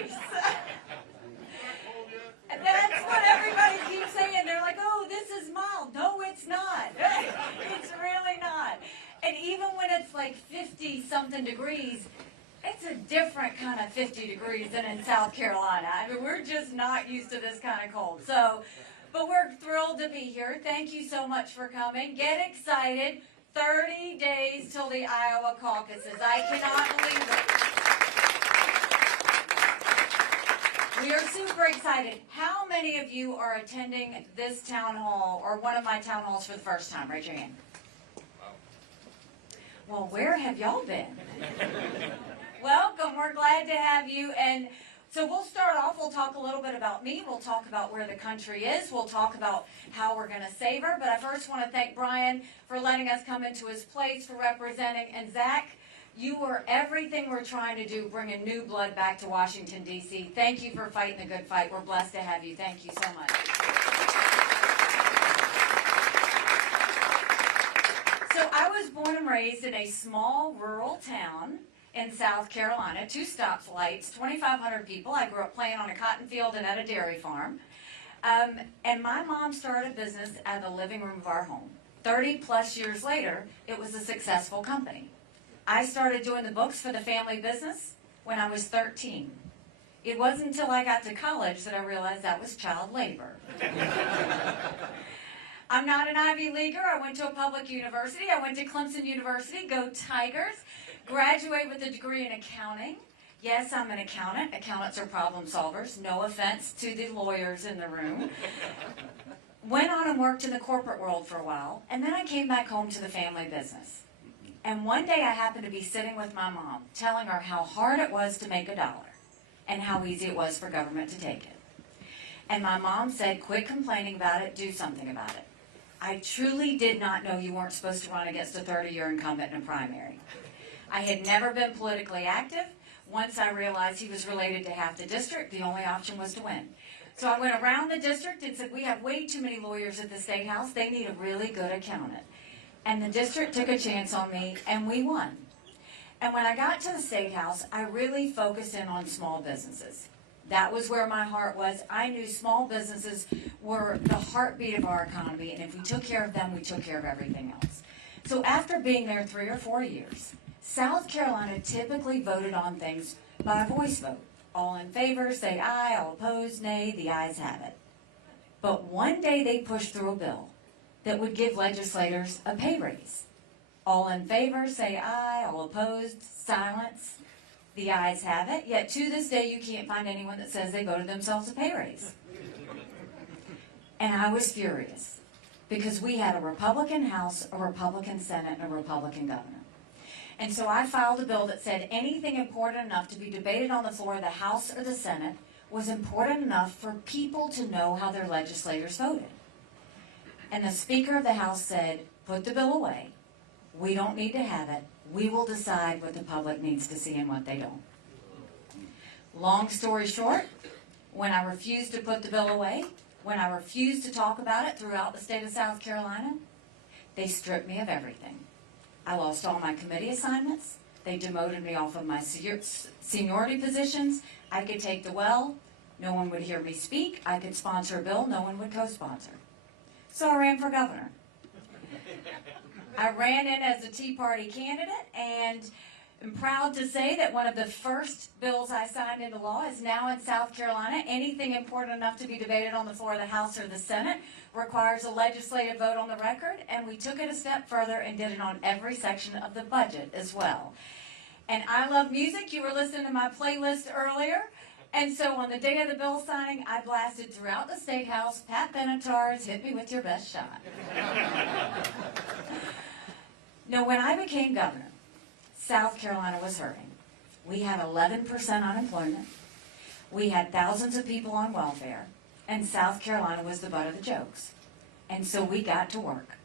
nice. And that's what everybody keeps saying. They're like, oh, this is mild. No, it's not. It's really not. And even when it's like 50-something degrees, it's a different kind of 50 degrees than in South Carolina. I mean, we're just not used to this kind of cold. So, but we're thrilled to be here. Thank you so much for coming. Get excited. 30 days till the Iowa caucuses. I cannot believe it. We are super excited. How many of you are attending this town hall or one of my town halls for the first time? Raise your hand. Well, where have y'all been? Welcome. We're glad to have you. And so we'll start off. We'll talk a little bit about me. We'll talk about where the country is. We'll talk about how we're going to save her. But I first want to thank Brian for letting us come into his place, for representing. And Zach, you were everything we're trying to do, bringing new blood back to Washington, D.C. Thank you for fighting the good fight. We're blessed to have you. Thank you so much. So I was born and raised in a small rural town in South Carolina, 2 stoplights, 2,500 people. I grew up playing on a cotton field and at a dairy farm. And my mom started a business at the living room of our home. 30 plus years later, it was a successful company. I started doing the books for the family business when I was 13. It wasn't until I got to college that I realized that was child labor. I'm not an Ivy Leaguer. I went to a public university. I went to Clemson University. Go Tigers. Graduate with a degree in accounting. Yes, I'm an accountant. Accountants are problem solvers. No offense to the lawyers in the room. Went on and worked in the corporate world for a while, and then I came back home to the family business. And one day I happened to be sitting with my mom, telling her how hard it was to make $1 and how easy it was for government to take it. And my mom said, quit complaining about it, do something about it. I truly did not know you weren't supposed to run against a 30-year incumbent in a primary. I had never been politically active. Once I realized he was related to half the district, the only option was to win. So I went around the district and said, we have way too many lawyers at the State House. They need a really good accountant. And the district took a chance on me, and we won. And when I got to the State House, I really focused in on small businesses. That was where my heart was. I knew small businesses were the heartbeat of our economy, and if we took care of them, we took care of everything else. So after being there 3 or 4 years, South Carolina typically voted on things by a voice vote. All in favor, say aye. All opposed, nay. The ayes have it. But one day they pushed through a bill that would give legislators a pay raise. All in favor, say aye. All opposed, silence. The ayes have it. Yet to this day, you can't find anyone that says they voted themselves a pay raise. And I was furious because we had a Republican House, a Republican Senate, and a Republican governor. And so I filed a bill that said anything important enough to be debated on the floor of the House or the Senate was important enough for people to know how their legislators voted. And the Speaker of the House said, put the bill away. We don't need to have it. We will decide what the public needs to see and what they don't. Long story short, when I refused to put the bill away, when I refused to talk about it throughout the state of South Carolina, they stripped me of everything. I lost all my committee assignments. They demoted me off of my seniority positions. I could take the well. No one would hear me speak. I could sponsor a bill. No one would co-sponsor. So I ran for governor. I ran in as a Tea Party candidate, and I'm proud to say that one of the first bills I signed into law is now in South Carolina. Anything important enough to be debated on the floor of the House or the Senate requires a legislative vote on the record, and we took it a step further and did it on every section of the budget as well. And I love music. You were listening to my playlist earlier. And so on the day of the bill signing, I blasted throughout the State House, Pat Benatar's Hit Me With Your Best Shot. Now, when I became governor, South Carolina was hurting. We had 11% unemployment. We had thousands of people on welfare. And South Carolina was the butt of the jokes. And so we got to work.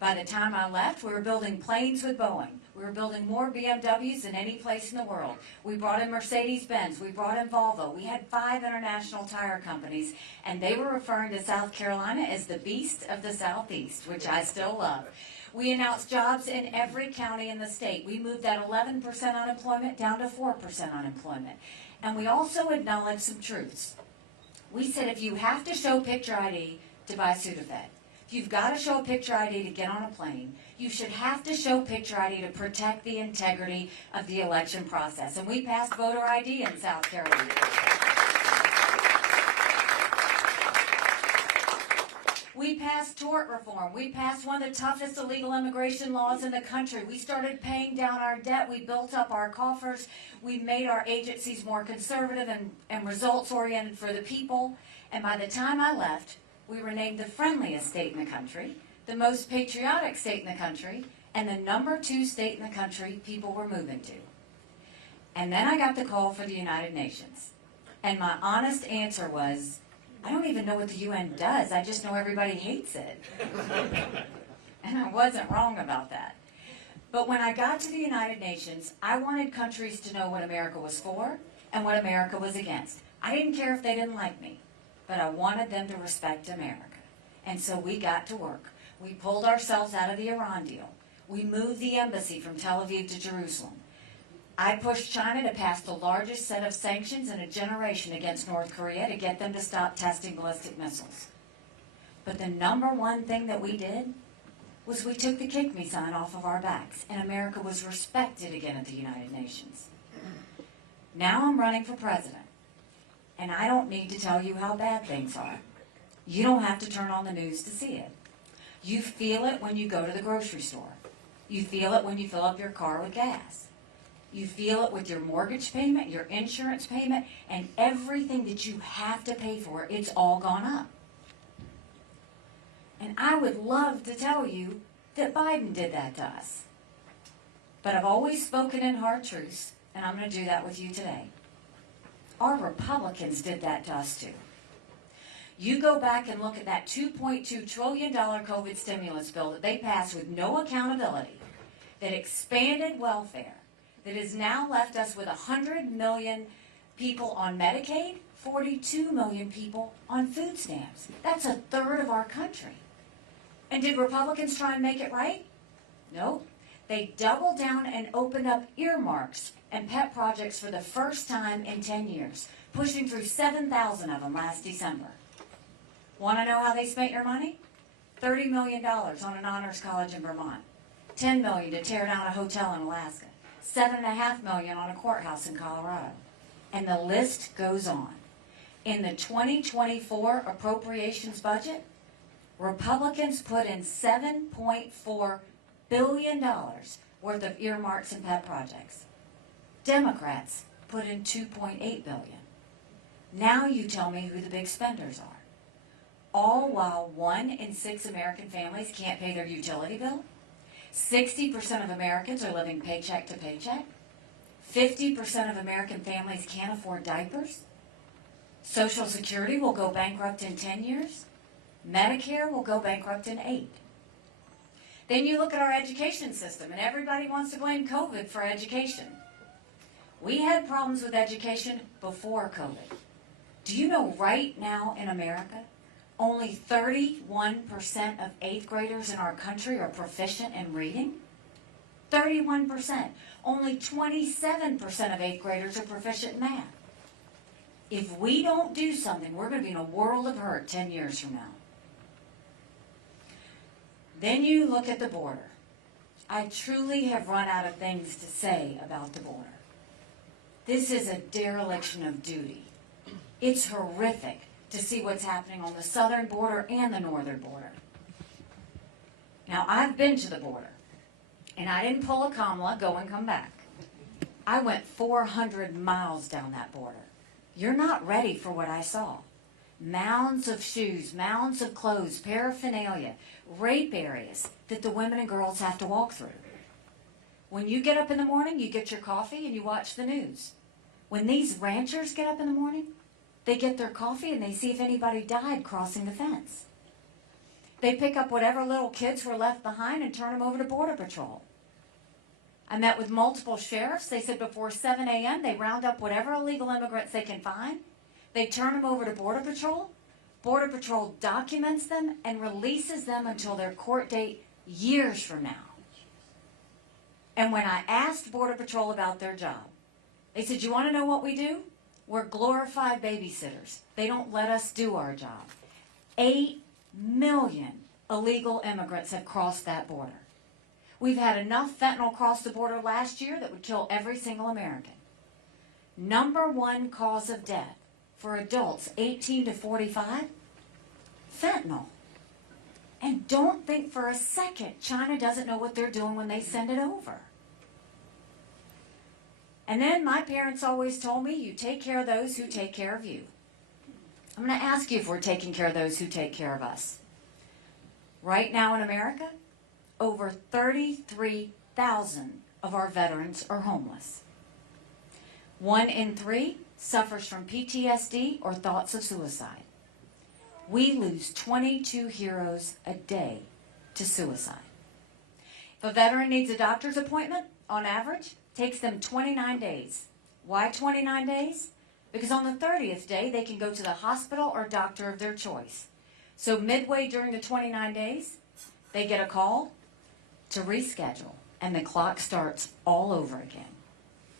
By the time I left, we were building planes with Boeing. We were building more BMWs than any place in the world. We brought in Mercedes-Benz. We brought in Volvo. We had 5 international tire companies, and they were referring to South Carolina as the beast of the Southeast, which I still love. We announced jobs in every county in the state. We moved that 11% unemployment down to 4% unemployment. And we also acknowledged some truths. We said if you have to show picture ID to buy Sudafed, if you've got to show a picture ID to get on a plane, you should have to show picture ID to protect the integrity of the election process. And we passed voter ID in South Carolina. We passed tort reform. We passed one of the toughest illegal immigration laws in the country. We started paying down our debt. We built up our coffers. We made our agencies more conservative and results-oriented for the people. And by the time I left, we were named the friendliest state in the country, the most patriotic state in the country, and the #2 state in the country people were moving to. And then I got the call for the United Nations. And my honest answer was, I don't even know what the UN does. I just know everybody hates it. And I wasn't wrong about that. But when I got to the United Nations, I wanted countries to know what America was for and what America was against. I didn't care if they didn't like me, but I wanted them to respect America. And so we got to work. We pulled ourselves out of the Iran deal. We moved the embassy from Tel Aviv to Jerusalem. I pushed China to pass the largest set of sanctions in a generation against North Korea to get them to stop testing ballistic missiles. But the #1 thing that we did was we took the kick me sign off of our backs, and America was respected again at the United Nations. Now I'm running for president, and I don't need to tell you how bad things are. You don't have to turn on the news to see it. You feel it when you go to the grocery store. You feel it when you fill up your car with gas. You feel it with your mortgage payment, your insurance payment, and everything that you have to pay for. It's all gone up. And I would love to tell you that Biden did that to us. But I've always spoken in hard truths, and I'm going to do that with you today. Our Republicans did that to us too. You go back and look at that $2.2 trillion COVID stimulus bill that they passed with no accountability, that expanded welfare, that has now left us with 100 million people on Medicaid, 42 million people on food stamps. That's a third of our country. And did Republicans try and make it right? No. They doubled down and opened up earmarks and pet projects for the first time in 10 years, pushing through 7,000 of them last December. Want to know how they spent your money? $30 million on an honors college in Vermont, $10 million to tear down a hotel in Alaska, $7.5 million on a courthouse in Colorado. And the list goes on. In the 2024 appropriations budget, Republicans put in $7.4 billion worth of earmarks and pet projects. Democrats put in $2.8 billion. Now you tell me who the big spenders are. All while 1 in 6 American families can't pay their utility bill. 60% of Americans are living paycheck to paycheck. 50% of American families can't afford diapers. Social Security will go bankrupt in 10 years. Medicare will go bankrupt in 8. Then you look at our education system, and everybody wants to blame COVID for education. We had problems with education before COVID. Do you know right now in America, only 31% of 8th graders in our country are proficient in reading? 31%. Only 27% of 8th graders are proficient in math. If we don't do something, we're going to be in a world of hurt 10 years from now. Then you look at the border. I truly have run out of things to say about the border. This is a dereliction of duty. It's horrific to see what's happening on the southern border and the northern border. Now, I've been to the border, and I didn't pull a Kamala, go and come back. I went 400 miles down that border. You're not ready for what I saw. Mounds of shoes, mounds of clothes, paraphernalia, rape areas that the women and girls have to walk through. When you get up in the morning, you get your coffee and you watch the news. When these ranchers get up in the morning, they get their coffee and they see if anybody died crossing the fence. They pick up whatever little kids were left behind and turn them over to Border Patrol. I met with multiple sheriffs. They said before 7 a.m. they round up whatever illegal immigrants they can find. They turn them over to Border Patrol. Border Patrol documents them and releases them until their court date years from now. And when I asked Border Patrol about their job, they said, "You want to know what we do? We're glorified babysitters. They don't let us do our job. 8 million illegal immigrants have crossed that border. We've had enough fentanyl cross the border last year that would kill every single American. Number one cause of death for adults 18 to 45, fentanyl. And don't think for a second China doesn't know what they're doing when they send it over. And then my parents always told me, you take care of those who take care of you. I'm going to ask you if we're taking care of those who take care of us. Right now in America, over 33,000 of our veterans are homeless. 1 in 3 suffers from PTSD or thoughts of suicide. We lose 22 heroes a day to suicide. If a veteran needs a doctor's appointment, on average, it takes them 29 days. Why 29 days? Because on the 30th day, they can go to the hospital or doctor of their choice. So midway during the 29 days, they get a call to reschedule, and the clock starts all over again.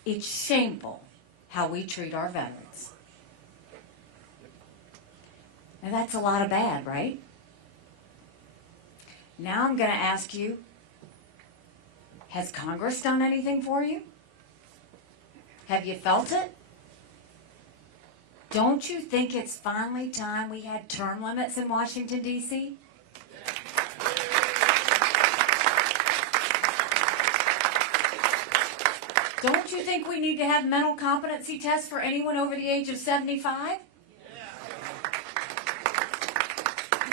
It's shameful how we treat our veterans. Now that's a lot of bad, right? Now I'm going to ask you, has Congress done anything for you? Have you felt it? Don't you think it's finally time we had term limits in Washington, D.C.? Don't you think we need to have mental competency tests for anyone over the age of 75?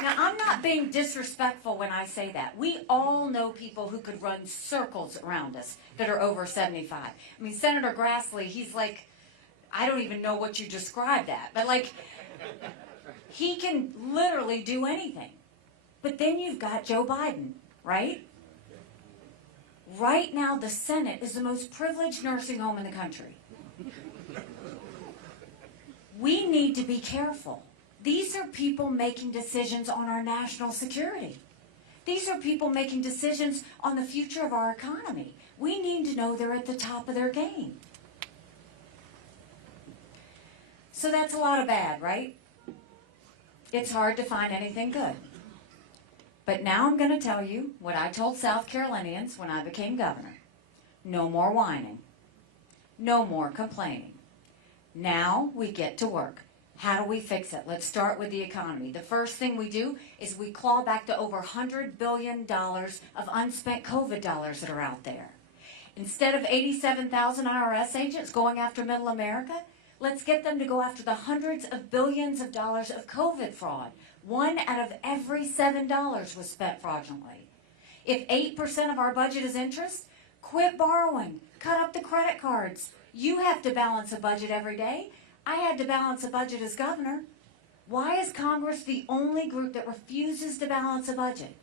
Now, I'm not being disrespectful when I say that. We all know people who could run circles around us that are over 75. I mean, Senator Grassley, he's like, I don't even know what you describe that, but like, he can literally do anything. But then you've got Joe Biden, right? Right now, the Senate is the most privileged nursing home in the country. We need to be careful. These are people making decisions on our national security. These are people making decisions on the future of our economy. We need to know they're at the top of their game. So that's a lot of bad, right? It's hard to find anything good. But now I'm going to tell you what I told South Carolinians when I became governor. No more whining. No more complaining. Now we get to work. How do we fix it? Let's start with the economy. The first thing we do is we claw back the over $100 billion of unspent COVID dollars that are out there. Instead of 87,000 IRS agents going after middle America, let's get them to go after the hundreds of billions of dollars of COVID fraud. 1 out of every $7 was spent fraudulently. If 8% of our budget is interest, quit borrowing. Cut up the credit cards. You have to balance a budget every day. I had to balance a budget as governor. Why is Congress the only group that refuses to balance a budget?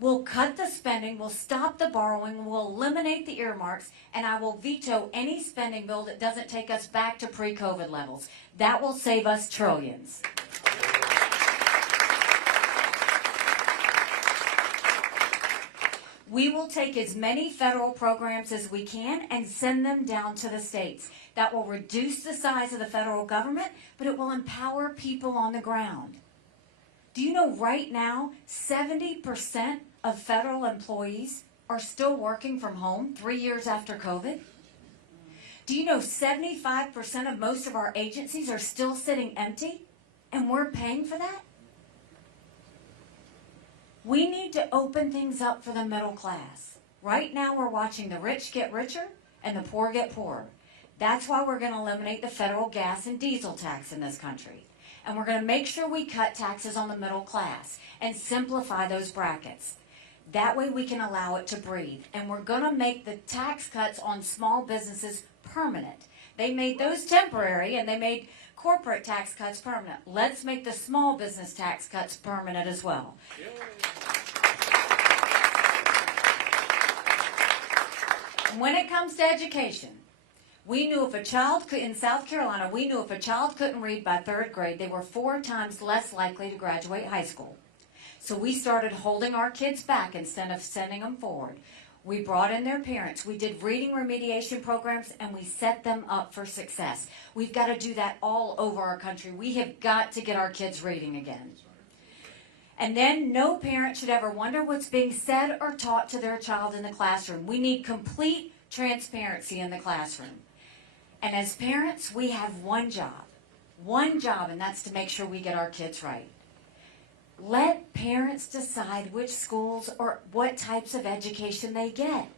We'll cut the spending, we'll stop the borrowing, we'll eliminate the earmarks, and I will veto any spending bill that doesn't take us back to pre-COVID levels. That will save us trillions. We will take as many federal programs as we can and send them down to the states. That will reduce the size of the federal government, but it will empower people on the ground. Do you know right now 70% of federal employees are still working from home 3 years after COVID? Do you know 75% of most of our agencies are still sitting empty and we're paying for that? We need to open things up for the middle class. Right now we're watching the rich get richer and the poor get poorer. That's why we're going to eliminate the federal gas and diesel tax in this country. And we're going to make sure we cut taxes on the middle class and simplify those brackets. That way we can allow it to breathe. And we're going to make the tax cuts on small businesses permanent. They made those temporary and they made corporate tax cuts permanent. Let's make the small business tax cuts permanent as well. When it comes to education, we knew if a child could, in South Carolina, we knew if a child couldn't read by 3rd grade, they were 4 times less likely to graduate high school. So we started holding our kids back instead of sending them forward. We brought in their parents. We did reading remediation programs, and we set them up for success. We've got to do that all over our country. We have got to get our kids reading again. And then no parent should ever wonder what's being said or taught to their child in the classroom. We need complete transparency in the classroom. And as parents, we have one job, and that's to make sure we get our kids right. Let parents decide which schools or what types of education they get.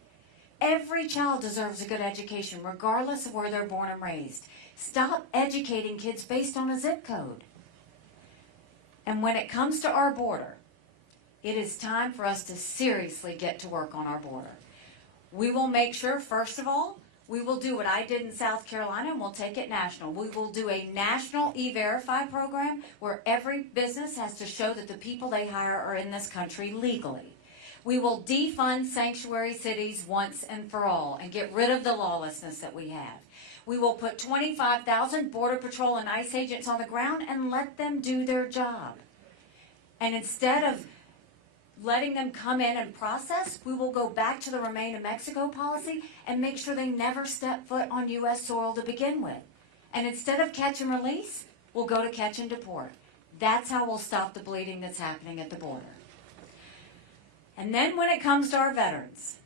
Every child deserves a good education, regardless of where they're born and raised. Stop educating kids based on a zip code. And when it comes to our border, it is time for us to seriously get to work on our border. We will make sure, first of all, we will do what I did in South Carolina, and we'll take it national. We will do a national E-Verify program where every business has to show that the people they hire are in this country legally. We will defund sanctuary cities once and for all and get rid of the lawlessness that we have. We will put 25,000 Border Patrol and ICE agents on the ground and let them do their job. And instead of letting them come in and process, we will go back to the Remain in Mexico policy and make sure they never step foot on U.S. soil to begin with. And instead of catch and release, we'll go to catch and deport. That's how we'll stop the bleeding that's happening at the border. And then when it comes to our veterans,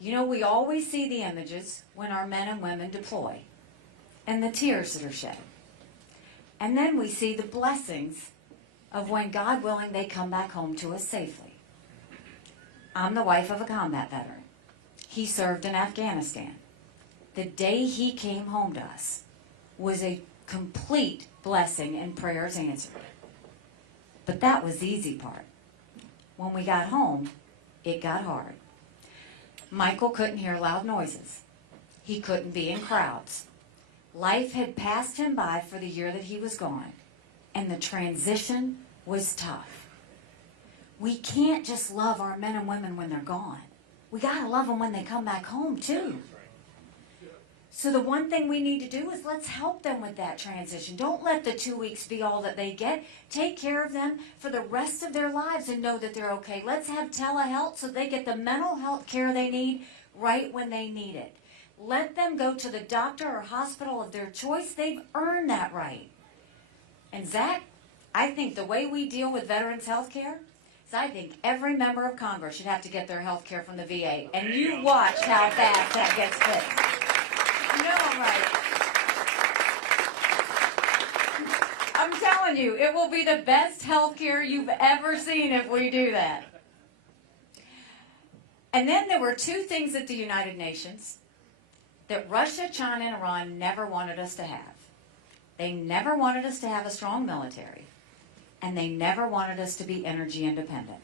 you know, we always see the images when our men and women deploy and the tears that are shed. And then we see the blessings of when, God willing, they come back home to us safely. I'm the wife of a combat veteran. He served in Afghanistan. The day he came home to us was a complete blessing and prayers answered. But that was the easy part. When we got home, it got hard. Michael couldn't hear loud noises. He couldn't be in crowds. Life had passed him by for the year that he was gone, and the transition was tough. We can't just love our men and women when they're gone. We got to love them when they come back home, too. So the one thing we need to do is let's help them with that transition. Don't let the 2 weeks be all that they get. Take care of them for the rest of their lives and know that they're okay. Let's have telehealth so they get the mental health care they need right when they need it. Let them go to the doctor or hospital of their choice. They've earned that right. And Zach, I think the way we deal with veterans' health care is I think every member of Congress should have to get their health care from the VA. And you watch how fast that gets fixed. You know I'm right. I'm telling you, it will be the best health care you've ever seen if we do that. And then there were two things at the United Nations that Russia, China, and Iran never wanted us to have. They never wanted us to have a strong military, and they never wanted us to be energy independent.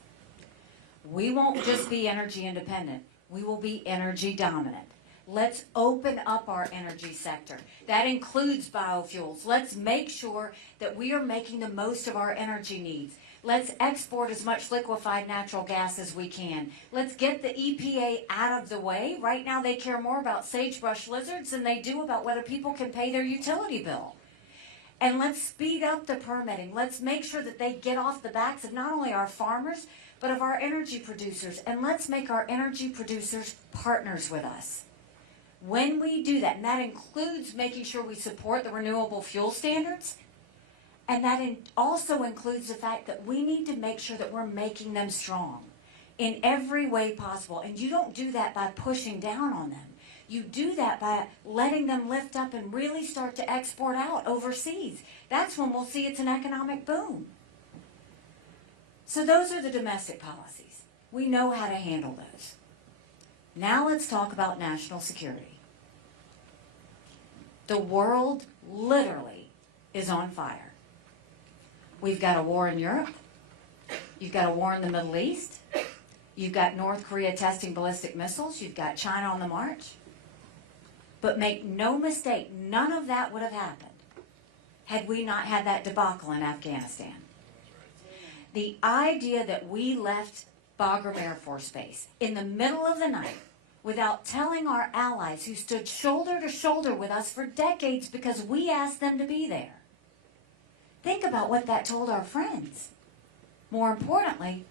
We won't just be energy independent, we will be energy dominant. Let's open up our energy sector. That includes biofuels. Let's make sure that we are making the most of our energy needs. Let's export as much liquefied natural gas as we can. Let's get the EPA out of the way. Right now they care more about sagebrush lizards than they do about whether people can pay their utility bill. And let's speed up the permitting. Let's make sure that they get off the backs of not only our farmers, but of our energy producers. And let's make our energy producers partners with us. When we do that, and that includes making sure we support the renewable fuel standards, and that also includes the fact that we need to make sure that we're making them strong in every way possible. And you don't do that by pushing down on them. You do that by letting them lift up and really start to export out overseas. That's when we'll see it's an economic boom. So those are the domestic policies. We know how to handle those. Now let's talk about national security. The world literally is on fire. We've got a war in Europe. You've got a war in the Middle East. You've got North Korea testing ballistic missiles. You've got China on the march. But make no mistake, none of that would have happened had we not had that debacle in Afghanistan. The idea that we left Bagram Air Force Base in the middle of the night without telling our allies who stood shoulder to shoulder with us for decades because we asked them to be there. Think about what that told our friends. More importantly,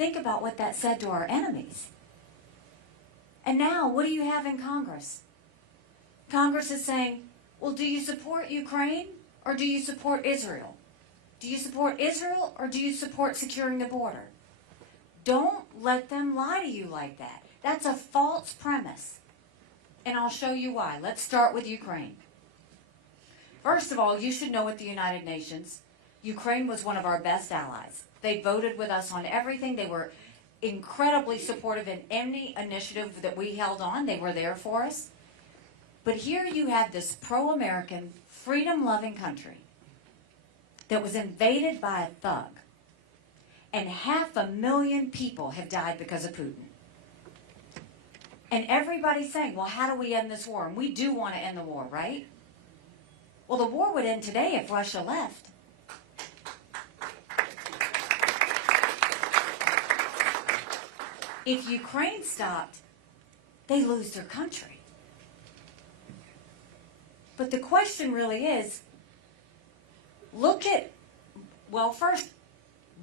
Think about what that said to our enemies. And now, what do you have in Congress? Congress is saying, well, do you support Ukraine or do you support Israel? Do you support Israel or do you support securing the border? Don't let them lie to you like that. That's a false premise. And I'll show you why. Let's start with Ukraine. First of all, you should know at the United Nations, Ukraine was one of our best allies. They voted with us on everything. They were incredibly supportive in any initiative that we held on. They were there for us. But here you have this pro-American, freedom-loving country that was invaded by a thug. And 500,000 people have died because of Putin. And everybody's saying, well, how do we end this war? And we do want to end the war, right? Well, the war would end today if Russia left. If Ukraine stopped, they lose their country. But the question really is, well, first,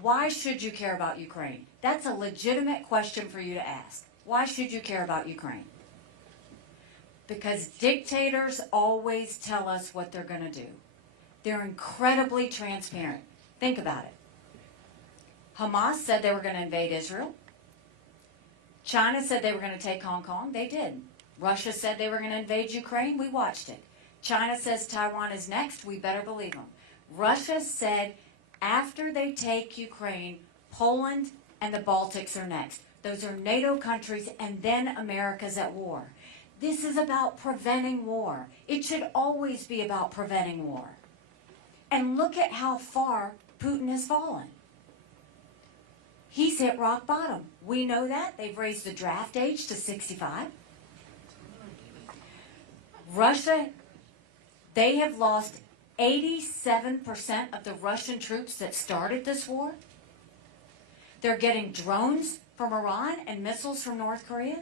why should you care about Ukraine? That's a legitimate question for you to ask. Why should you care about Ukraine? Because dictators always tell us what they're going to do. They're incredibly transparent. Think about it. Hamas said they were going to invade Israel. China said they were going to take Hong Kong. They did. Russia said they were going to invade Ukraine. We watched it. China says Taiwan is next. We better believe them. Russia said after they take Ukraine, Poland and the Baltics are next. Those are NATO countries, and then America's at war. This is about preventing war. It should always be about preventing war. And look at how far Putin has fallen. He's hit rock bottom. We know that. They've raised the draft age to 65. Russia, they have lost 87% of the Russian troops that started this war. They're getting drones from Iran and missiles from North Korea.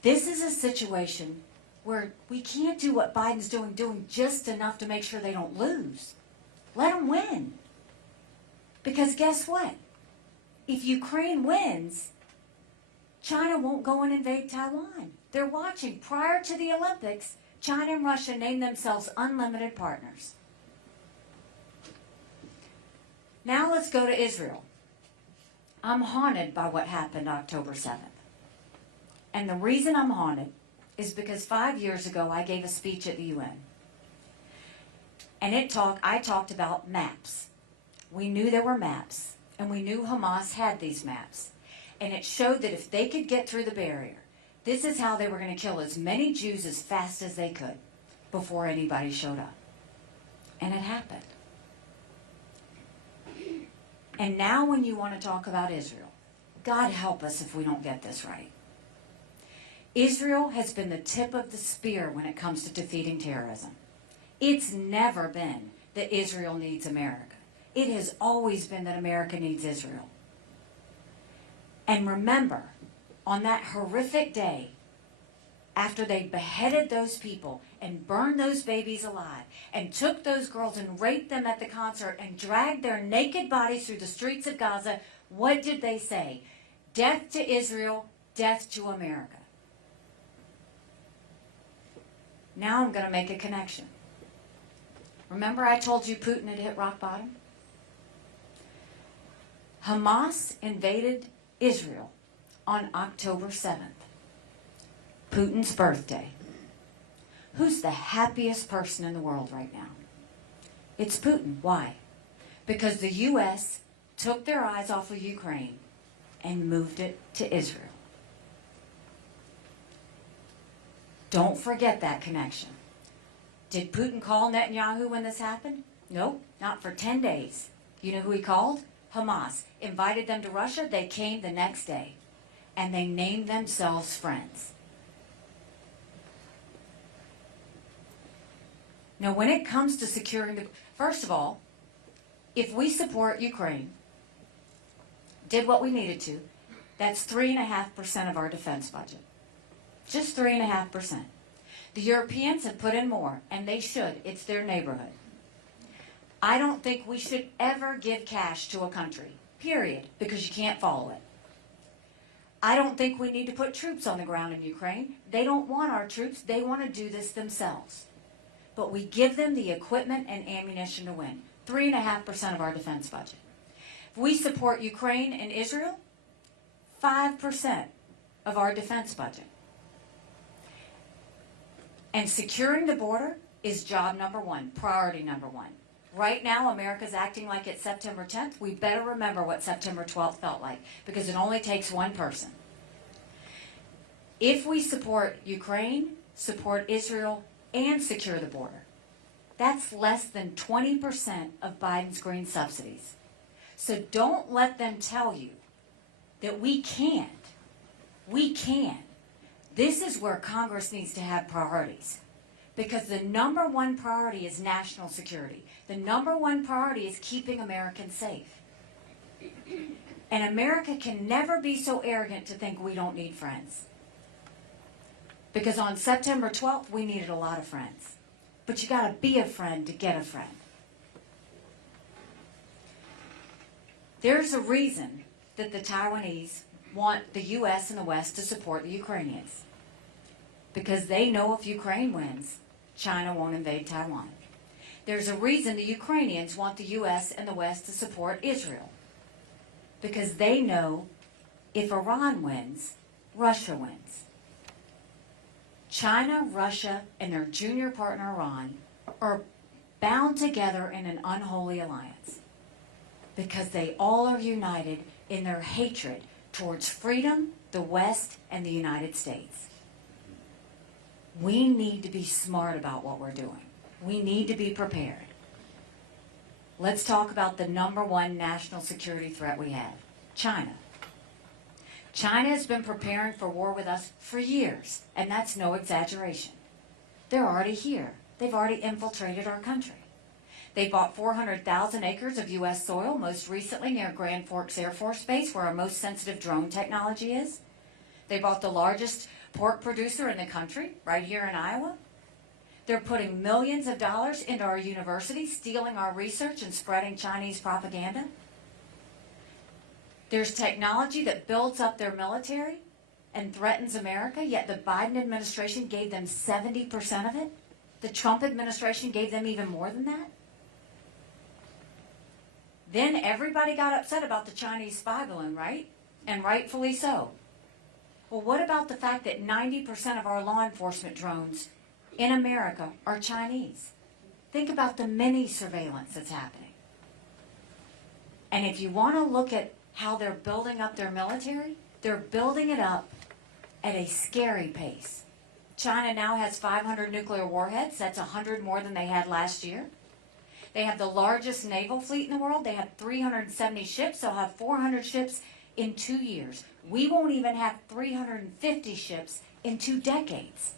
This is a situation where we can't do what Biden's doing just enough to make sure they don't lose. Let them win. Because guess what? If Ukraine wins, China won't go and invade Taiwan. They're watching. Prior to the Olympics, China and Russia named themselves unlimited partners. Now let's go to Israel. I'm haunted by what happened October 7th. And the reason I'm haunted is because 5 years ago I gave a speech at the UN. And I talked about maps. We knew there were maps, and we knew Hamas had these maps. And it showed that if they could get through the barrier, this is how they were going to kill as many Jews as fast as they could before anybody showed up. And it happened. And now when you want to talk about Israel, God help us if we don't get this right. Israel has been the tip of the spear when it comes to defeating terrorism. It's never been that Israel needs America. It has always been that America needs Israel. And remember, on that horrific day, after they beheaded those people and burned those babies alive and took those girls and raped them at the concert and dragged their naked bodies through the streets of Gaza, what did they say? Death to Israel, death to America. Now I'm going to make a connection. Remember I told you Putin had hit rock bottom? Hamas invaded Israel on October 7th, Putin's birthday. Who's the happiest person in the world right now? It's Putin. Why? Because the U.S. took their eyes off of Ukraine and moved it to Israel. Don't forget that connection. Did Putin call Netanyahu when this happened? Nope, not for 10 days. You know who he called? Hamas. Invited them to Russia. They came the next day. And they named themselves friends. Now, when it comes to securing the... First of all, if we support Ukraine, did what we needed to, that's 3.5% of our defense budget. Just 3.5%. The Europeans have put in more, and they should. It's their neighborhood. I don't think we should ever give cash to a country, period, because you can't follow it. I don't think we need to put troops on the ground in Ukraine. They don't want our troops. They want to do this themselves. But we give them the equipment and ammunition to win. 3.5% of our defense budget. If we support Ukraine and Israel, 5% of our defense budget. And securing the border is job number one, priority number one. Right now, America's acting like it's September 10th. We better remember what September 12th felt like, because it only takes one person. If we support Ukraine, support Israel, and secure the border, that's less than 20% of Biden's green subsidies. So don't let them tell you that we can't. We can. This is where Congress needs to have priorities. Because the number one priority is national security. The number one priority is keeping Americans safe. And America can never be so arrogant to think we don't need friends. Because on September 12th, we needed a lot of friends. But you got to be a friend to get a friend. There's a reason that the Taiwanese want the U.S. and the West to support the Ukrainians. Because they know if Ukraine wins, China won't invade Taiwan. There's a reason the Ukrainians want the U.S. and the West to support Israel. Because they know if Iran wins, Russia wins. China, Russia, and their junior partner Iran are bound together in an unholy alliance. Because they all are united in their hatred towards freedom, the West, and the United States. We need to be smart about what we're doing. We need to be prepared. Let's talk about the number one national security threat we have, China. China has been preparing for war with us for years, and that's no exaggeration. They're already here. They've already infiltrated our country. They bought 400,000 acres of U.S. soil, most recently near Grand Forks Air Force Base, where our most sensitive drone technology is. They bought the largest pork producer in the country, right here in Iowa. They're putting millions of dollars into our universities, stealing our research and spreading Chinese propaganda. There's technology that builds up their military and threatens America, yet the Biden administration gave them 70% of it. The Trump administration gave them even more than that. Then everybody got upset about the Chinese spy balloon, right? And rightfully so. Well, what about the fact that 90% of our law enforcement drones in America are Chinese? Think about the mini surveillance that's happening. And if you want to look at how they're building up their military, they're building it up at a scary pace. China now has 500 nuclear warheads. That's 100 more than they had last year. They have the largest naval fleet in the world. They have 370 ships. They'll have 400 ships in 2 years. We won't even have 350 ships in 2 decades.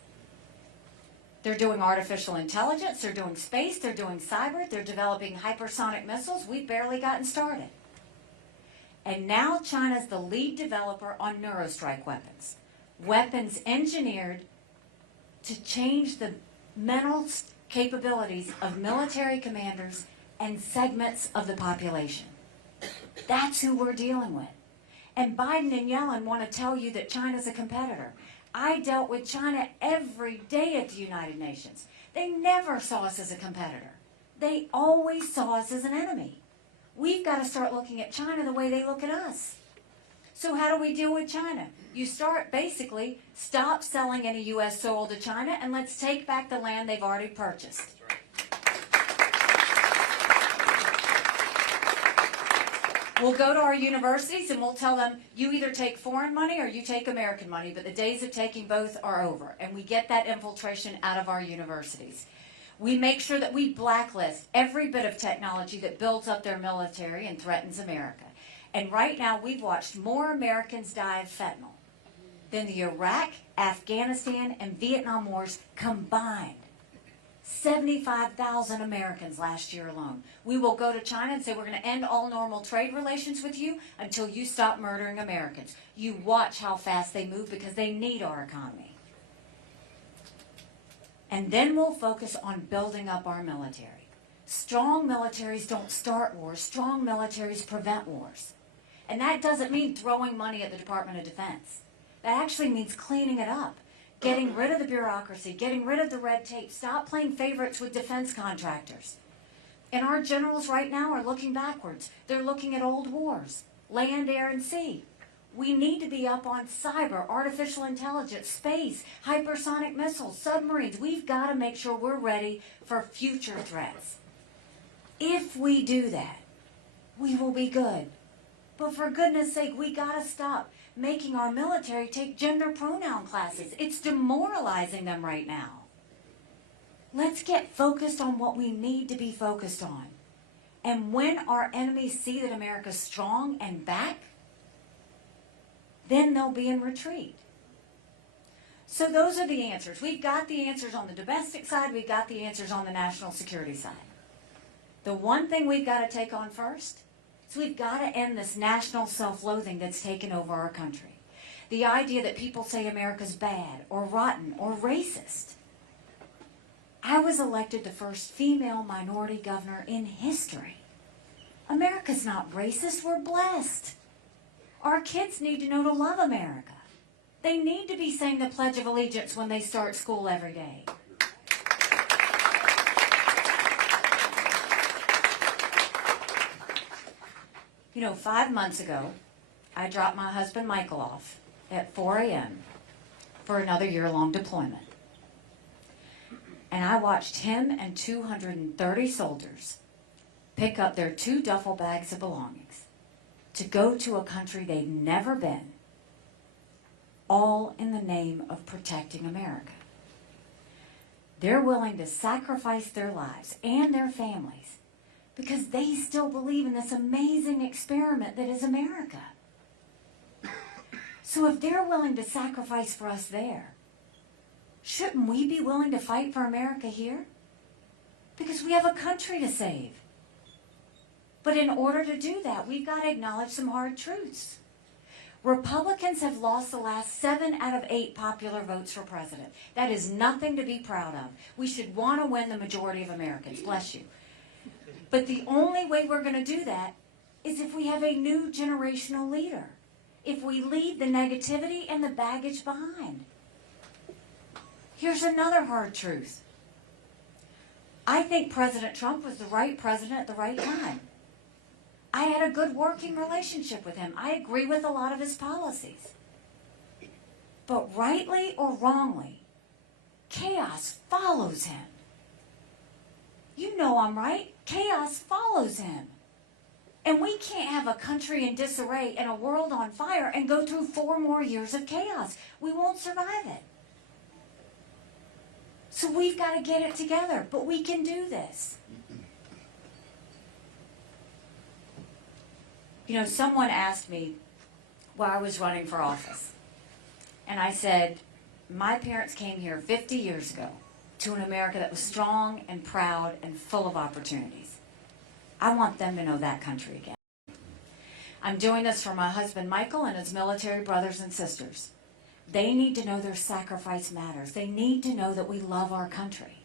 They're doing artificial intelligence. They're doing space. They're doing cyber. They're developing hypersonic missiles. We've barely gotten started. And now China's the lead developer on neurostrike weapons. Weapons engineered to change the mental capabilities of military commanders and segments of the population. That's who we're dealing with. And Biden and Yellen want to tell you that China's a competitor. I dealt with China every day at the United Nations. They never saw us as a competitor. They always saw us as an enemy. We've got to start looking at China the way they look at us. So how do we deal with China? You start basically, stop selling any U.S. soil to China, and let's take back the land they've already purchased. We'll go to our universities and we'll tell them, you either take foreign money or you take American money, but the days of taking both are over. And we get that infiltration out of our universities. We make sure that we blacklist every bit of technology that builds up their military and threatens America. And right now, we've watched more Americans die of fentanyl than the Iraq, Afghanistan, and Vietnam wars combined. 75,000 Americans last year alone. We will go to China and say, we're going to end all normal trade relations with you until you stop murdering Americans. You watch how fast they move because they need our economy. And then we'll focus on building up our military. Strong militaries don't start wars. Strong militaries prevent wars. And that doesn't mean throwing money at the Department of Defense. That actually means cleaning it up, getting rid of the bureaucracy, getting rid of the red tape, stop playing favorites with defense contractors. And our generals right now are looking backwards. They're looking at old wars, land, air, and sea. We need to be up on cyber, artificial intelligence, space, hypersonic missiles, submarines. We've got to make sure we're ready for future threats. If we do that, we will be good. But for goodness sake, we got to stop making our military take gender pronoun classes. It's demoralizing them right now. Let's get focused on what we need to be focused on. And when our enemies see that America's strong and back, then they'll be in retreat. So those are the answers. We've got the answers on the domestic side. We've got the answers on the national security side. The one thing we've got to take on first is we've got to end this national self-loathing that's taken over our country. The idea that people say America's bad or rotten or racist. I was elected the first female minority governor in history. America's not racist. We're blessed. Our kids need to know to love America. They need to be saying the Pledge of Allegiance when they start school every day. You know, 5 months ago, I dropped my husband Michael off at 4 a.m. for another year-long deployment. And I watched him and 230 soldiers pick up their 2 duffel bags of belongings to go to a country they'd never been, all in the name of protecting America. They're willing to sacrifice their lives and their families because they still believe in this amazing experiment that is America. So if they're willing to sacrifice for us there, shouldn't we be willing to fight for America here? Because we have a country to save. But in order to do that, we've got to acknowledge some hard truths. Republicans have lost the last 7 out of 8 popular votes for president. That is nothing to be proud of. We should want to win the majority of Americans. Bless you. But the only way we're going to do that is if we have a new generational leader. If we leave the negativity and the baggage behind. Here's another hard truth. I think President Trump was the right president at the right time. I had a good working relationship with him. I agree with a lot of his policies. But rightly or wrongly, chaos follows him. You know I'm right. Chaos follows him. And we can't have a country in disarray and a world on fire and go through 4 more years of chaos. We won't survive it. So we've got to get it together, but we can do this. You know, someone asked me why I was running for office. And I said, my parents came here 50 years ago to an America that was strong and proud and full of opportunities. I want them to know that country again. I'm doing this for my husband Michael and his military brothers and sisters. They need to know their sacrifice matters. They need to know that we love our country.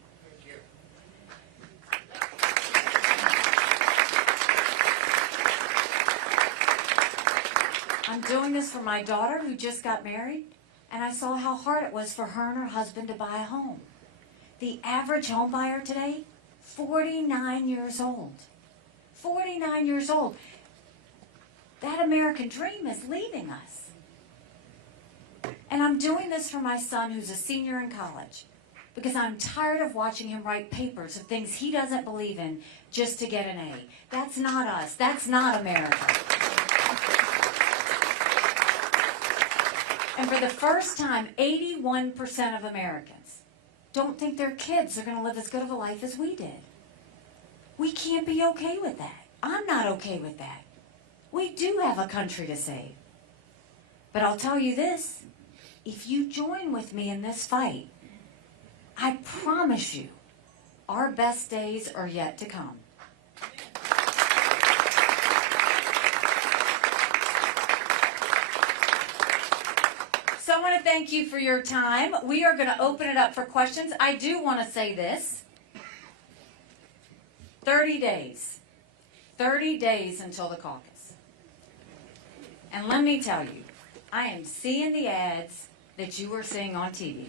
I'm doing this for my daughter who just got married, and I saw how hard it was for her and her husband to buy a home. The average home buyer today, 49 years old. 49 years old. That American dream is leaving us. And I'm doing this for my son who's a senior in college because I'm tired of watching him write papers of things he doesn't believe in just to get an A. That's not us. That's not America. And for the first time, 81% of Americans don't think their kids are going to live as good of a life as we did. We can't be okay with that. I'm not okay with that. We do have a country to save. But I'll tell you this, if you join with me in this fight, I promise you, our best days are yet to come. So I want to thank you for your time. We are going to open it up for questions. I do want to say this. 30 days. 30 days until the caucus. And let me tell you, I am seeing the ads that you were seeing on TV.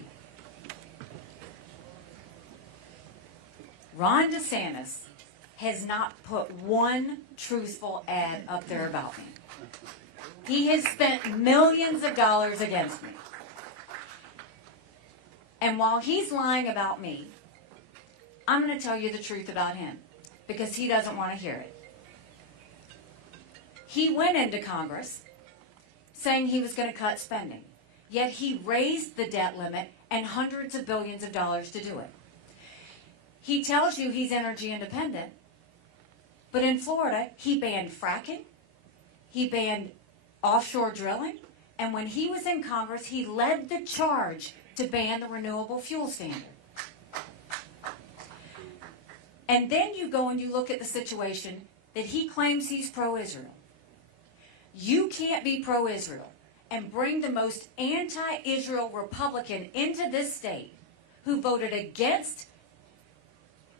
Ron DeSantis has not put one truthful ad up there about me. He has spent millions of dollars against me. And while he's lying about me, I'm going to tell you the truth about him because he doesn't want to hear it. He went into Congress saying he was going to cut spending, yet he raised the debt limit and hundreds of billions of dollars to do it. He tells you he's energy independent, but in Florida, he banned fracking, he banned offshore drilling, and when he was in Congress, he led the charge to ban the renewable fuel standard. And then you go and you look at the situation that he claims he's pro-Israel. You can't be pro-Israel and bring the most anti-Israel Republican into this state who voted against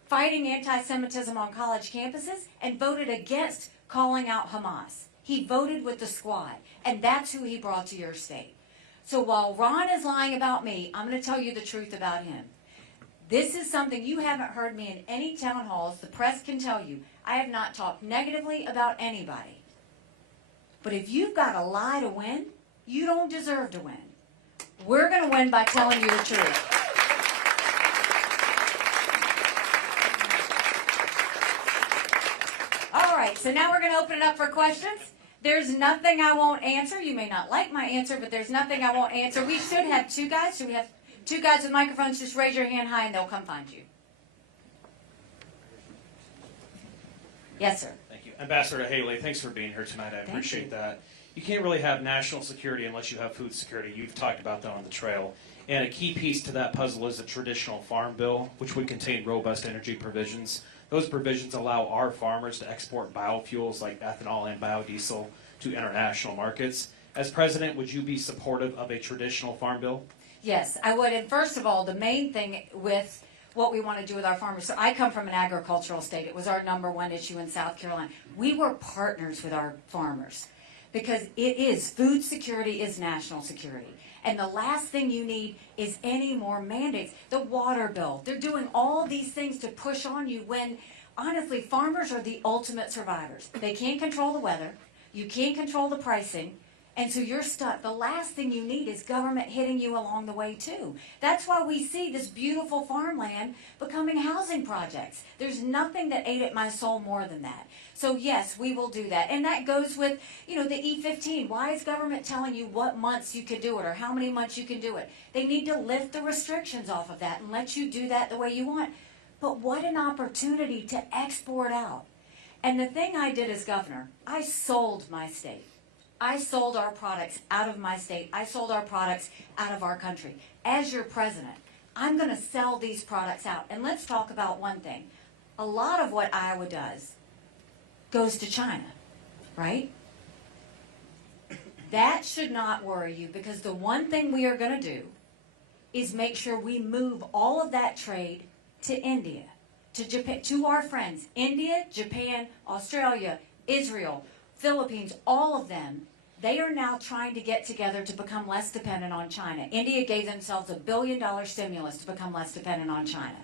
fighting anti-Semitism on college campuses and voted against calling out Hamas. He voted with the squad, and that's who he brought to your state. So while Ron is lying about me, I'm going to tell you the truth about him. This is something you haven't heard me in any town halls. The press can tell you. I have not talked negatively about anybody. But if you've got a lie to win, you don't deserve to win. We're going to win by telling you the truth. All right, so now we're going to open it up for questions. There's nothing I won't answer. You may not like my answer, but there's nothing I won't answer. We should have two guys. Should we have two guys with microphones? Just raise your hand high and they'll come find you. Yes, sir. Thank you. Ambassador Haley, thanks for being here tonight. I appreciate that. You can't really have national security unless you have food security. You've talked about that on the trail. And a key piece to that puzzle is a traditional farm bill, which would contain robust energy provisions. Those provisions allow our farmers to export biofuels like ethanol and biodiesel to international markets. As president, would you be supportive of a traditional farm bill? Yes, I would. And first of all, the main thing with what we want to do with our farmers. So I come from an agricultural state. It was our #1 issue in South Carolina. We were partners with our farmers because food security is national security. And the last thing you need is any more mandates. The water bill, they're doing all these things to push on you when, honestly, farmers are the ultimate survivors. They can't control the weather. You can't control the pricing. And so you're stuck. The last thing you need is government hitting you along the way, too. That's why we see this beautiful farmland becoming housing projects. There's nothing that ate at my soul more than that. So, yes, we will do that. And that goes with, the E15. Why is government telling you what months you can do it or how many months you can do it? They need to lift the restrictions off of that and let you do that the way you want. But what an opportunity to export out. And the thing I did as governor, I sold my state. I sold our products out of my state. I sold our products out of our country. As your president, I'm going to sell these products out. And let's talk about one thing. A lot of what Iowa does goes to China, right? That should not worry you because the one thing we are going to do is make sure we move all of that trade to India, to Japan, to our friends. India, Japan, Australia, Israel, Philippines, all of them, they are now trying to get together to become less dependent on China. India gave themselves $1 billion stimulus to become less dependent on China.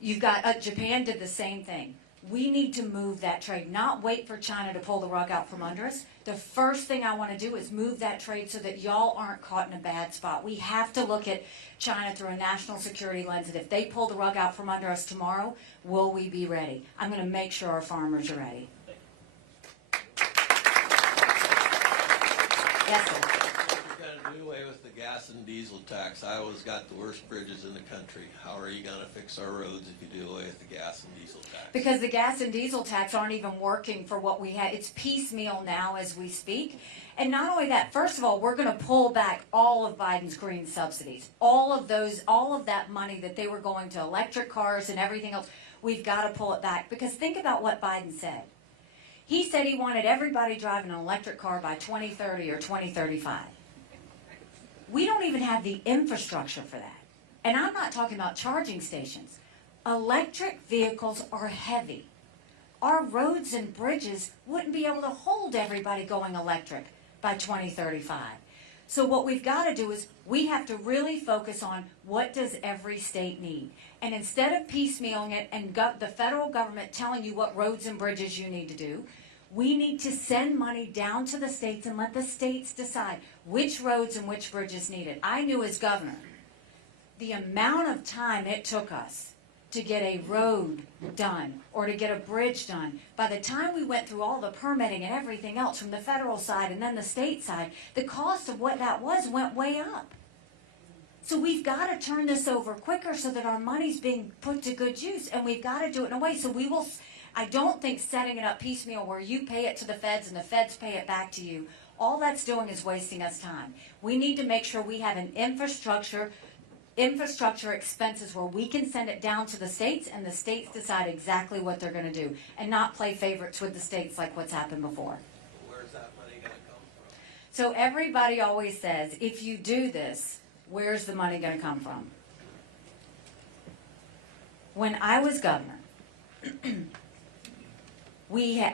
You've got, Japan did the same thing. We need to move that trade, not wait for China to pull the rug out from under us. The first thing I want to do is move that trade so that y'all aren't caught in a bad spot. We have to look at China through a national security lens, and if they pull the rug out from under us tomorrow, will we be ready? I'm going to make sure our farmers are ready. Yes, sir. You've got to do away with the gas and diesel tax. Iowa's got the worst bridges in the country. How are you going to fix our roads if you do away with the gas and diesel tax? Because the gas and diesel tax aren't even working for what we had. It's piecemeal now as we speak. And not only that, first of all, we're going to pull back all of Biden's green subsidies. All of that money that they were going to electric cars and everything else, we've got to pull it back. Because think about what Biden said. He said he wanted everybody driving an electric car by 2030 or 2035. We don't even have the infrastructure for that. And I'm not talking about charging stations. Electric vehicles are heavy. Our roads and bridges wouldn't be able to hold everybody going electric by 2035. So what we've got to do is we have to really focus on what does every state need. And instead of piecemealing it and the federal government telling you what roads and bridges you need to do, we need to send money down to the states and let the states decide which roads and which bridges need it. I knew as governor the amount of time it took us to get a road done or to get a bridge done. By the time we went through all the permitting and everything else from the federal side and then the state side, the cost of what that was went way up. So we've got to turn this over quicker so that our money's being put to good use, and we've got to do it in a way so we will. I don't think setting it up piecemeal where you pay it to the feds and the feds pay it back to you, all that's doing is wasting us time. We need to make sure we have an infrastructure expenses where we can send it down to the states and the states decide exactly what they're going to do and not play favorites with the states like what's happened before. Where's that money going to come from? So everybody always says, if you do this, where's the money going to come from? When I was governor,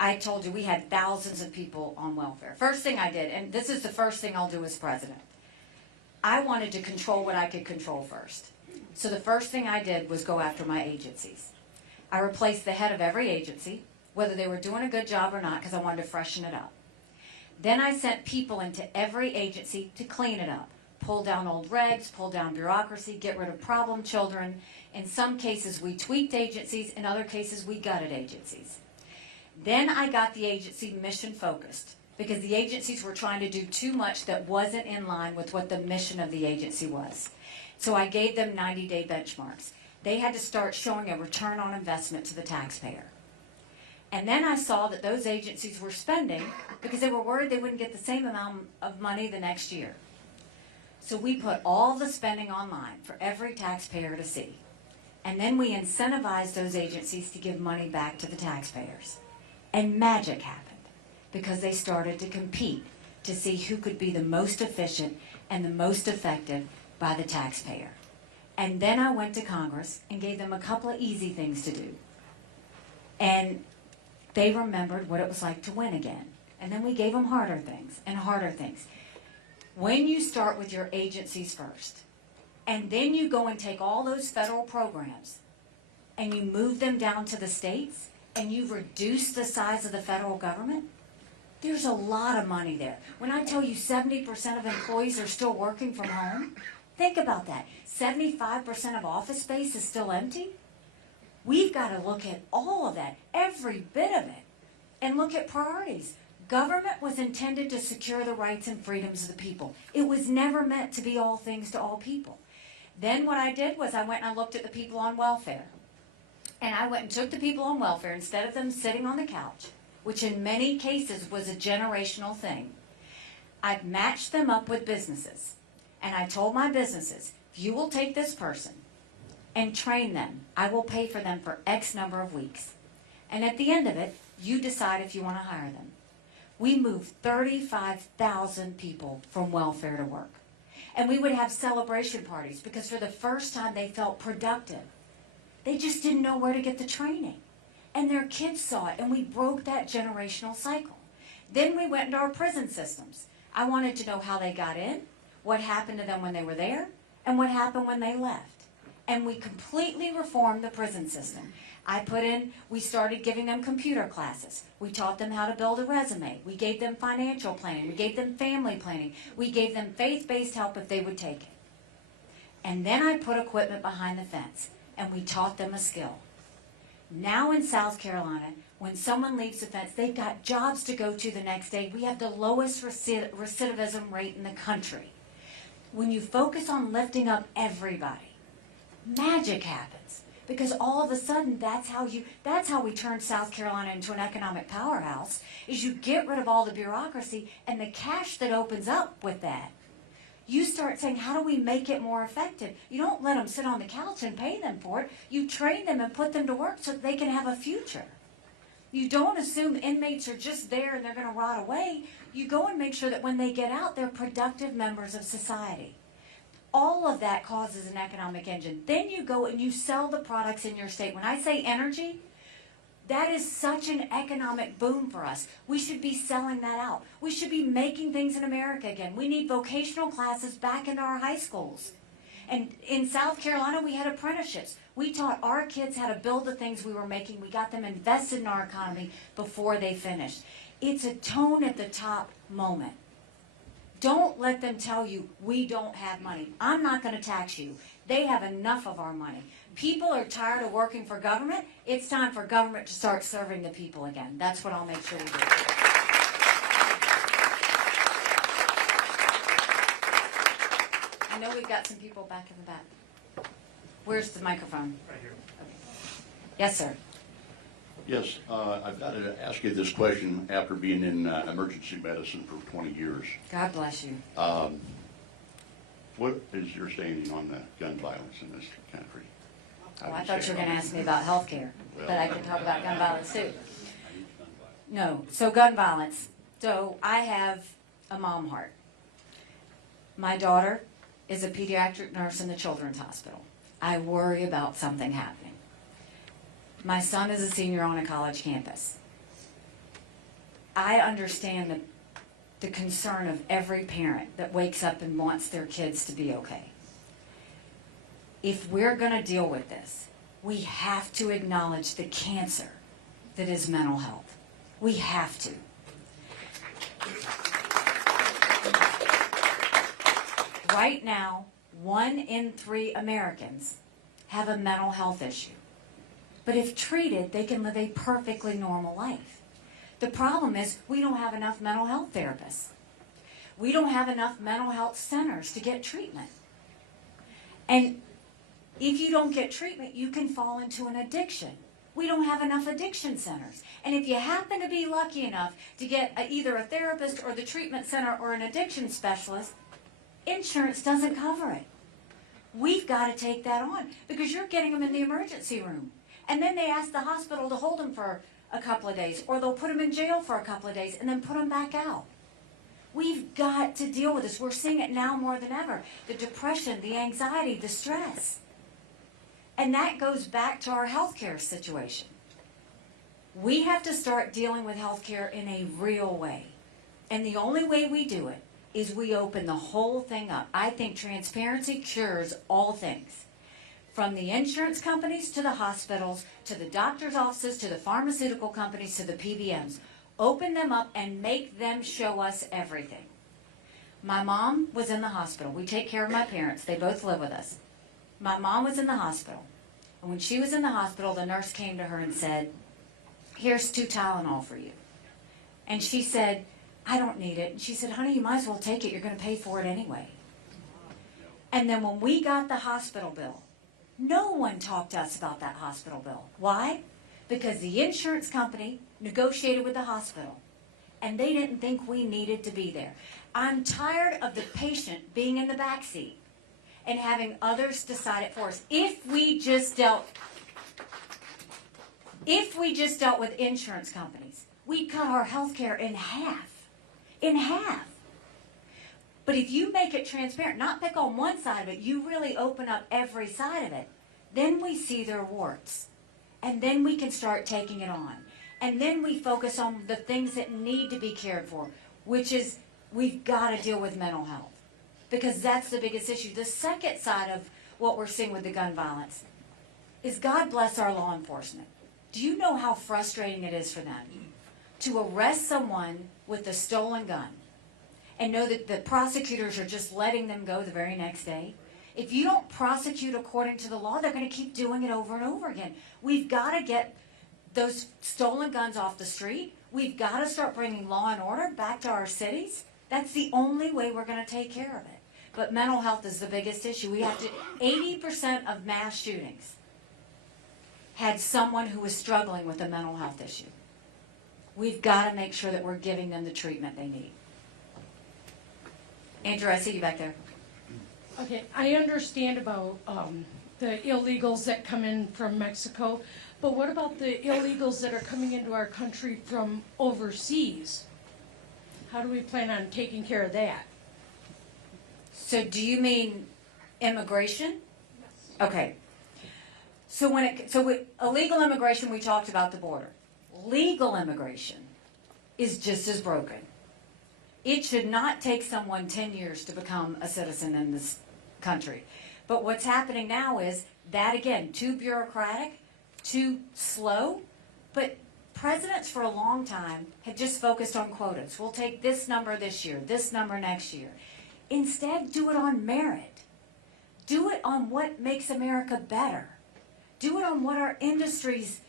I told you we had thousands of people on welfare. First thing I did, and this is the first thing I'll do as president, I wanted to control what I could control first. So the first thing I did was go after my agencies. I replaced the head of every agency, whether they were doing a good job or not, because I wanted to freshen it up. Then I sent people into every agency to clean it up. Pull down old regs, pull down bureaucracy, get rid of problem children. In some cases we tweaked agencies, in other cases we gutted agencies. Then I got the agency mission focused because the agencies were trying to do too much that wasn't in line with what the mission of the agency was. So I gave them 90-day benchmarks. They had to start showing a return on investment to the taxpayer. And then I saw that those agencies were spending because they were worried they wouldn't get the same amount of money the next year. So we put all the spending online for every taxpayer to see. And then we incentivized those agencies to give money back to the taxpayers. And magic happened because they started to compete to see who could be the most efficient and the most effective by the taxpayer. And then I went to Congress and gave them a couple of easy things to do. And they remembered what it was like to win again. And then we gave them harder things and harder things. When you start with your agencies first, and then you go and take all those federal programs and you move them down to the states, and you reduce the size of the federal government, there's a lot of money there. When I tell you 70% of employees are still working from home, think about that. 75% of office space is still empty. We've got to look at all of that, every bit of it, and look at priorities. Government was intended to secure the rights and freedoms of the people. It was never meant to be all things to all people. Then what I did was I went and I looked at the people on welfare. And I went and took the people on welfare, instead of them sitting on the couch, which in many cases was a generational thing, I've matched them up with businesses. And I told my businesses, if you will take this person and train them, I will pay for them for X number of weeks. And at the end of it, you decide if you want to hire them. We moved 35,000 people from welfare to work. And we would have celebration parties because for the first time they felt productive. They just didn't know where to get the training. And their kids saw it, and we broke that generational cycle. Then we went into our prison systems. I wanted to know how they got in, what happened to them when they were there, and what happened when they left. And we completely reformed the prison system. We started giving them computer classes. We taught them how to build a resume. We gave them financial planning. We gave them family planning. We gave them faith-based help if they would take it. And then I put equipment behind the fence. And we taught them a skill. Now in South Carolina, when someone leaves the fence, they've got jobs to go to the next day. We have the lowest recidivism rate in the country. When you focus on lifting up everybody, magic happens. Because all of a sudden, that's how we turn South Carolina into an economic powerhouse, is you get rid of all the bureaucracy and the cash that opens up with that. You start saying, how do we make it more effective? You don't let them sit on the couch and pay them for it. You train them and put them to work so that they can have a future. You don't assume inmates are just there and they're going to rot away. You go and make sure that when they get out, they're productive members of society. All of that causes an economic engine. Then you go and you sell the products in your state. When I say energy, that is such an economic boom for us. We should be selling that out. We should be making things in America again. We need vocational classes back into our high schools. And in South Carolina, we had apprenticeships. We taught our kids how to build the things we were making. We got them invested in our economy before they finished. It's a tone at the top moment. Don't let them tell you we don't have money. I'm not going to tax you. They have enough of our money. People are tired of working for government. It's time for government to start serving the people again. That's what I'll make sure we do. I know we've got some people back in the back. Where's the microphone? Right here. Okay. Yes, sir. Yes, I've got to ask you this question after being in emergency medicine for 20 years. God bless you. What is your standing on the gun violence in this country? Well, I thought you were going to ask me about health care, but I can talk about gun violence too. No, so gun violence. So I have a mom heart. My daughter is a pediatric nurse in the children's hospital. I worry about something happening. My son is a senior on a college campus. I understand the concern of every parent that wakes up and wants their kids to be okay. If we're going to deal with this, we have to acknowledge the cancer that is mental health. We have to. Right now, 1 in 3 Americans have a mental health issue. But if treated, they can live a perfectly normal life. The problem is we don't have enough mental health therapists. We don't have enough mental health centers to get treatment. And if you don't get treatment, you can fall into an addiction. We don't have enough addiction centers. And if you happen to be lucky enough to get either a therapist or the treatment center or an addiction specialist, insurance doesn't cover it. We've got to take that on because you're getting them in the emergency room. And then they ask the hospital to hold them for a couple of days, or they'll put them in jail for a couple of days and then put them back out. We've got to deal with this. We're seeing it now more than ever. The depression, the anxiety, the stress. And that goes back to our healthcare situation. We have to start dealing with healthcare in a real way. And the only way we do it is we open the whole thing up. I think transparency cures all things. From the insurance companies to the hospitals, to the doctor's offices, to the pharmaceutical companies, to the PBMs. Open them up and make them show us everything. My mom was in the hospital. We take care of my parents. They both live with us. My mom was in the hospital. And when she was in the hospital, the nurse came to her and said, "Here's 2 Tylenol for you." And she said, "I don't need it." And she said, "Honey, you might as well take it. You're going to pay for it anyway." And then when we got the hospital bill, no one talked to us about that hospital bill. Why? Because the insurance company negotiated with the hospital, and they didn't think we needed to be there. I'm tired of the patient being in the back seat and having others decide it for us. If we just dealt with insurance companies, we'd cut our health care in half. In half. But if you make it transparent, not pick on one side of it, you really open up every side of it, then we see their warts. And then we can start taking it on. And then we focus on the things that need to be cared for, which is we've got to deal with mental health. Because that's the biggest issue. The second side of what we're seeing with the gun violence is God bless our law enforcement. Do you know how frustrating it is for them to arrest someone with a stolen gun and know that the prosecutors are just letting them go the very next day? If you don't prosecute according to the law, they're going to keep doing it over and over again. We've got to get those stolen guns off the street. We've got to start bringing law and order back to our cities. That's the only way we're going to take care of it. But mental health is the biggest issue. We have to, 80% of mass shootings had someone who was struggling with a mental health issue. We've got to make sure that we're giving them the treatment they need. Andrew, I see you back there. Okay, I understand about the illegals that come in from Mexico, but what about the illegals that are coming into our country from overseas? How do we plan on taking care of that? So do you mean Immigration? Okay. So illegal immigration, we talked about the border. Legal immigration is just as broken. It should not take someone 10 years to become a citizen in this country. But what's happening now is that, again, too bureaucratic, too slow. But presidents for a long time have just focused on quotas. We'll take this number this year, this number next year. Instead, do it on merit. Do it on what makes America better. Do it on what our industries,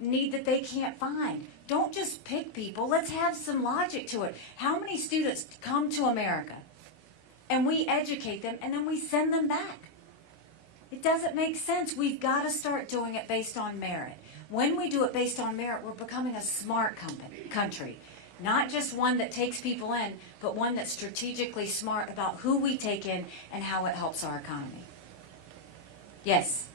need that they can't find. Don't just pick people. Let's have some logic to it. How many students come to America and we educate them and then we send them back? It doesn't make sense. We've got to start doing it based on merit. When we do it based on merit, we're becoming a smart country. Not just one that takes people in, but one that's strategically smart about who we take in and how it helps our economy. Yes.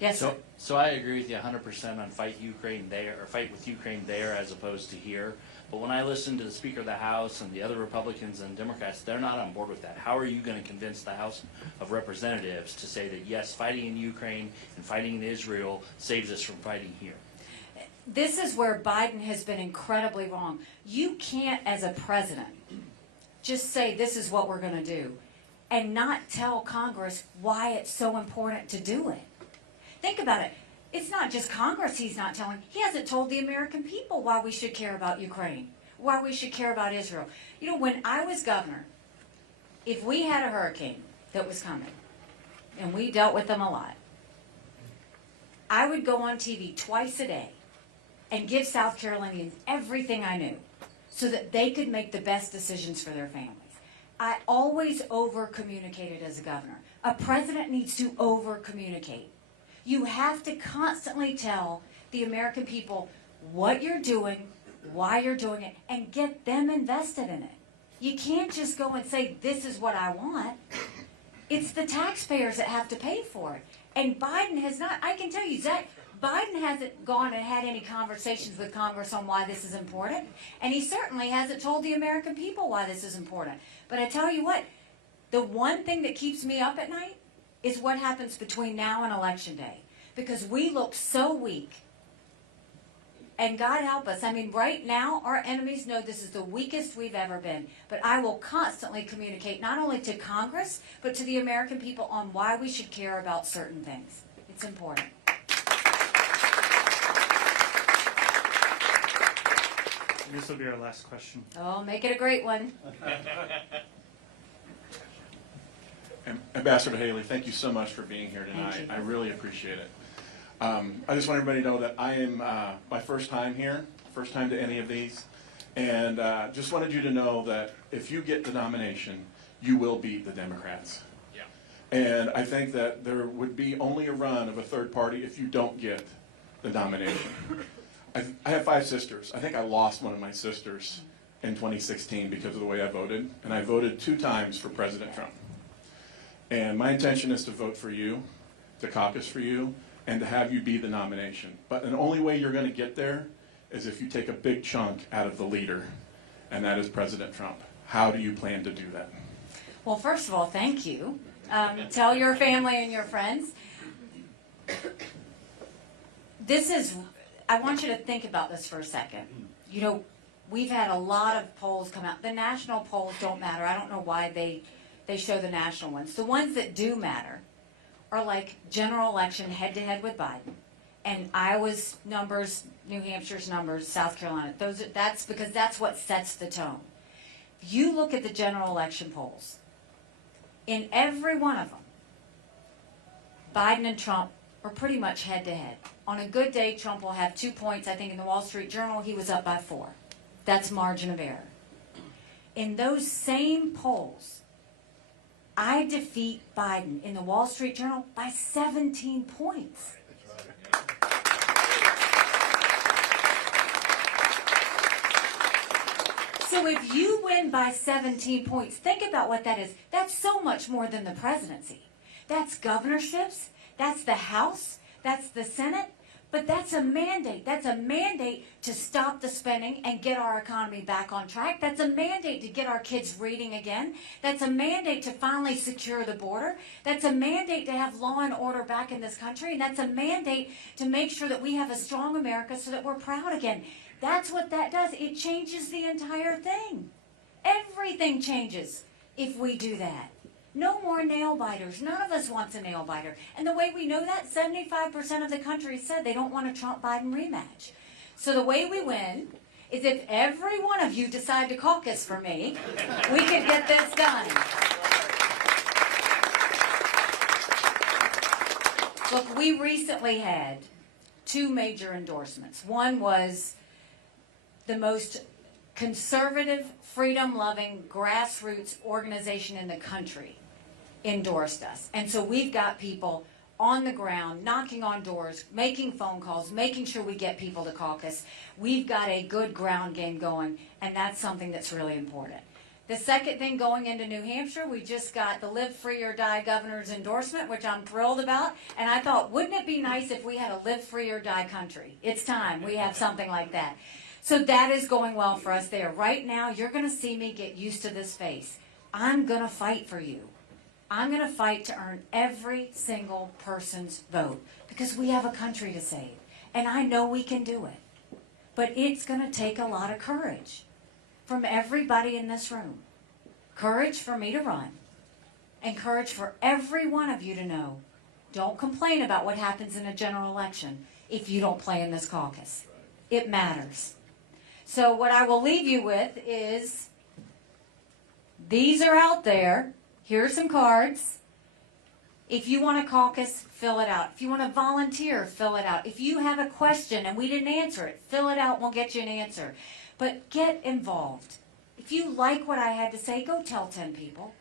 Yes, sir. So I agree with you 100% on fight with Ukraine there as opposed to here. But when I listen to the Speaker of the House and the other Republicans and Democrats, they're not on board with that. How are you going to convince the House of Representatives to say that, yes, fighting in Ukraine and fighting in Israel saves us from fighting here? This is where Biden has been incredibly wrong. You can't, as a president, just say this is what we're going to do and not tell Congress why it's so important to do it. Think about it. It's not just Congress he's not telling. He hasn't told the American people why we should care about Ukraine, why we should care about Israel. When I was governor, if we had a hurricane that was coming, and we dealt with them a lot, I would go on TV twice a day and give South Carolinians everything I knew so that they could make the best decisions for their families. I always over-communicated as a governor. A president needs to over-communicate. You have to constantly tell the American people what you're doing, why you're doing it, and get them invested in it. You can't just go and say, this is what I want. It's the taxpayers that have to pay for it. And Biden has not, I can tell you, Zach, Biden hasn't gone and had any conversations with Congress on why this is important. And he certainly hasn't told the American people why this is important. But I tell you what, the one thing that keeps me up at night is what happens between now and Election Day. Because we look so weak. And God help us. Right now, our enemies know this is the weakest we've ever been. But I will constantly communicate, not only to Congress, but to the American people on why we should care about certain things. It's important. This will be our last question. Oh, make it a great one. Ambassador Haley, thank you so much for being here tonight. Thank you. I really appreciate it. I just want everybody to know that I am my first time here, first time to any of these, and just wanted you to know that if you get the nomination, you will beat the Democrats. Yeah. And I think that there would be only a run of a third party if you don't get the nomination. I have 5 sisters. I think I lost one of my sisters in 2016 because of the way I voted, and I voted 2 times for President Trump. And my intention is to vote for you, to caucus for you, and to have you be the nomination. But the only way you're going to get there is if you take a big chunk out of the leader, and that is President Trump. How do you plan to do that? Well, first of all, thank you. Tell your family and your friends. I want you to think about this for a second. We've had a lot of polls come out. The national polls don't matter. I don't know why they show the national ones. The ones that do matter are like general election head-to-head with Biden, and Iowa's numbers, New Hampshire's numbers, South Carolina. That's because that's what sets the tone. If you look at the general election polls, in every one of them, Biden and Trump are pretty much head-to-head. On a good day, Trump will have 2 points. I think in the Wall Street Journal, he was up by 4. That's margin of error. In those same polls, I defeat Biden in the Wall Street Journal by 17 points. So if you win by 17 points, think about what that is. That's so much more than the presidency. That's governorships. That's the House. That's the Senate. But that's a mandate. That's a mandate to stop the spending and get our economy back on track. That's a mandate to get our kids reading again. That's a mandate to finally secure the border. That's a mandate to have law and order back in this country. And that's a mandate to make sure that we have a strong America so that we're proud again. That's what that does. It changes the entire thing. Everything changes if we do that. No more nail biters. None of us wants a nail biter. And the way we know that, 75% of the country said they don't want a Trump-Biden rematch. So the way we win is if every one of you decide to caucus for me, we can get this done. Look, we recently had 2 major endorsements. One was the most conservative, freedom-loving, grassroots organization in the country endorsed us. And so we've got people on the ground, knocking on doors, making phone calls, making sure we get people to caucus. We've got a good ground game going, and that's something that's really important. The second thing going into New Hampshire, we just got the Live Free or Die governor's endorsement, which I'm thrilled about. And I thought, wouldn't it be nice if we had a Live Free or Die country? It's time we have something like that. So that is going well for us there. Right now, you're going to see me get used to this face. I'm going to fight for you. I'm going to fight to earn every single person's vote because we have a country to save. And I know we can do it. But it's going to take a lot of courage from everybody in this room. Courage for me to run. And courage for every one of you to know, don't complain about what happens in a general election if you don't play in this caucus. It matters. So what I will leave you with is, these are out there. Here are some cards. If you want to caucus, fill it out. If you want to volunteer, fill it out. If you have a question and we didn't answer it, fill it out. We'll get you an answer. But get involved. If you like what I had to say, go tell 10 people.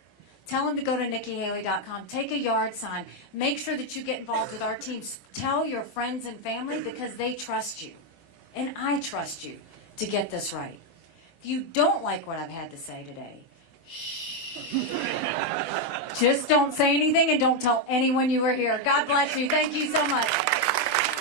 Tell them to go to NikkiHaley.com. Take a yard sign. Make sure that you get involved with our teams. Tell your friends and family because they trust you. And I trust you to get this right. If you don't like what I've had to say today, shh. Just don't say anything and don't tell anyone you were here. God bless you. Thank you so much.